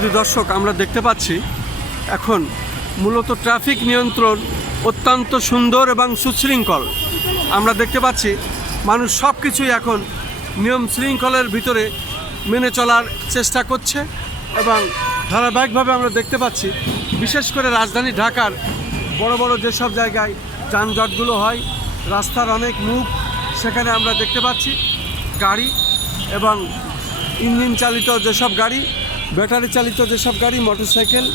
শুধু দর্শক, আমরা দেখতে পাচ্ছি এখন মূলত ট্রাফিক নিয়ন্ত্রণ অত্যন্ত সুন্দর এবং সুশৃঙ্খল। আমরা দেখতে পাচ্ছি মানুষ সব কিছুই এখন নিয়ম শৃঙ্খলের ভিতরে মেনে চলার চেষ্টা করছে এবং ধারাবাহিকভাবে আমরা দেখতে পাচ্ছি বিশেষ করে রাজধানী ঢাকার বড় বড় যেসব জায়গায় যানজটগুলো হয়, রাস্তার অনেক মুখ, সেখানে আমরা দেখতে পাচ্ছি গাড়ি এবং ইঞ্জিন চালিত যেসব গাড়ি, ব্যাটারি চালিত যেসব গাড়ি, মোটরসাইকেল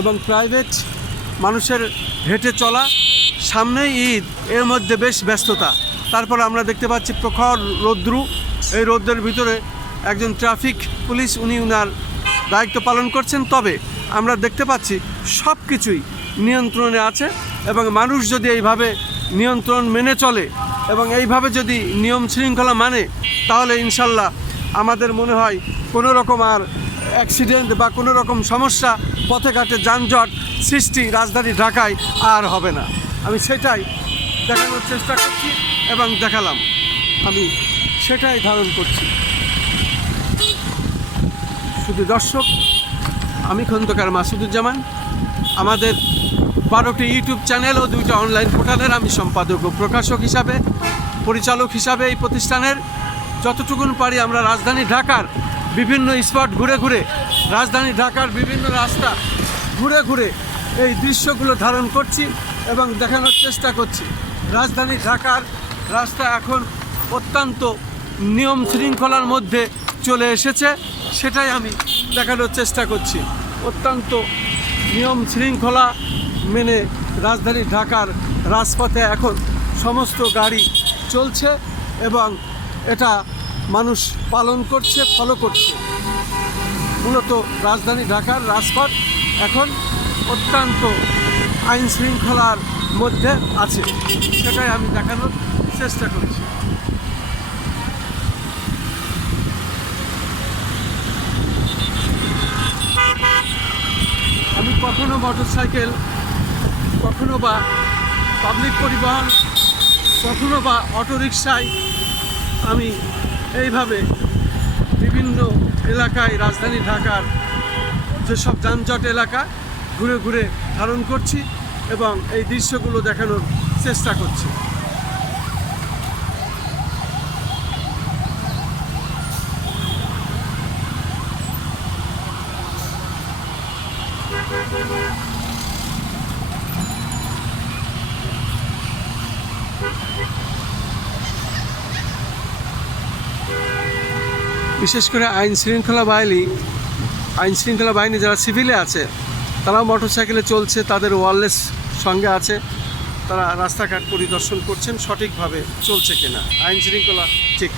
এবং প্রাইভেট মানুষের হেঁটে চলা। সামনেই ঈদ, এর মধ্যে বেশ ব্যস্ততা। তারপর আমরা দেখতে পাচ্ছি প্রখর রৌদ্রু, এই রৌদ্রের ভিতরে একজন ট্রাফিক পুলিশ উনি উনার দায়িত্ব পালন করছেন। তবে আমরা দেখতে পাচ্ছি সব কিছুই নিয়ন্ত্রণে আছে এবং মানুষ যদি এইভাবে নিয়ন্ত্রণ মেনে চলে এবং এইভাবে যদি নিয়ম শৃঙ্খলা মানে, তাহলে ইনশাল্লাহ আমাদের মনে হয় কোনো রকম আর অ্যাক্সিডেন্ট বা কোনো রকম সমস্যা, পথে ঘাটে যানজট সৃষ্টি রাজধানী ঢাকায় আর হবে না। আমি সেটাই দেখানোর চেষ্টা করছি এবং দেখালাম, আমি সেটাই ধারণ করছি। শুধু দর্শক, আমি খন্দকার মাসুদুজ্জামান। আমাদের 12টি ইউটিউব চ্যানেল ও 2টা অনলাইন পোর্টালের আমি সম্পাদক ও প্রকাশক হিসাবে, পরিচালক হিসাবে এই প্রতিষ্ঠানের যতটুকুন পারি আমরা রাজধানী ঢাকার বিভিন্ন স্পট ঘুরে ঘুরে, রাজধানী ঢাকার বিভিন্ন রাস্তা ঘুরে ঘুরে এই দৃশ্যগুলো ধারণ করছি এবং দেখানোর চেষ্টা করছি। রাজধানী ঢাকার রাস্তা এখন অত্যন্ত নিয়ম শৃঙ্খলার মধ্যে চলে এসেছে, সেটাই আমি দেখানোর চেষ্টা করছি। অত্যন্ত নিয়ম শৃঙ্খলা মেনে রাজধানী ঢাকার রাজপথে এখন সমস্ত গাড়ি চলছে এবং এটা মানুষ পালন করছে, ফলো করছে। মূলত রাজধানী ঢাকার রাজপথ এখন অত্যন্ত আইন শৃঙ্খলার মধ্যে আছে, সেটাই আমি দেখানোর চেষ্টা করছি। আমি কখনো মোটরসাইকেল, কখনো বা পাবলিক পরিবহন, কখনো বা অটোরিকশায় আমি এইভাবে বিভিন্ন এলাকায় রাজধানী ঢাকার যেসব যানজট এলাকা ঘুরে ঘুরে ধারণ করছি এবং এই দৃশ্যগুলো দেখানোর চেষ্টা করছি। বিশেষ করে আইন শৃঙ্খলা বাহিনী যারা সিভিলে আছে, তারাও মোটরসাইকেলে চলছে, তাদের ওয়্যারলেস সঙ্গে আছে, তারা রাস্তাঘাট পরিদর্শন করছেন সঠিকভাবে চলছে কিনা, আইন শৃঙ্খলা ঠিক।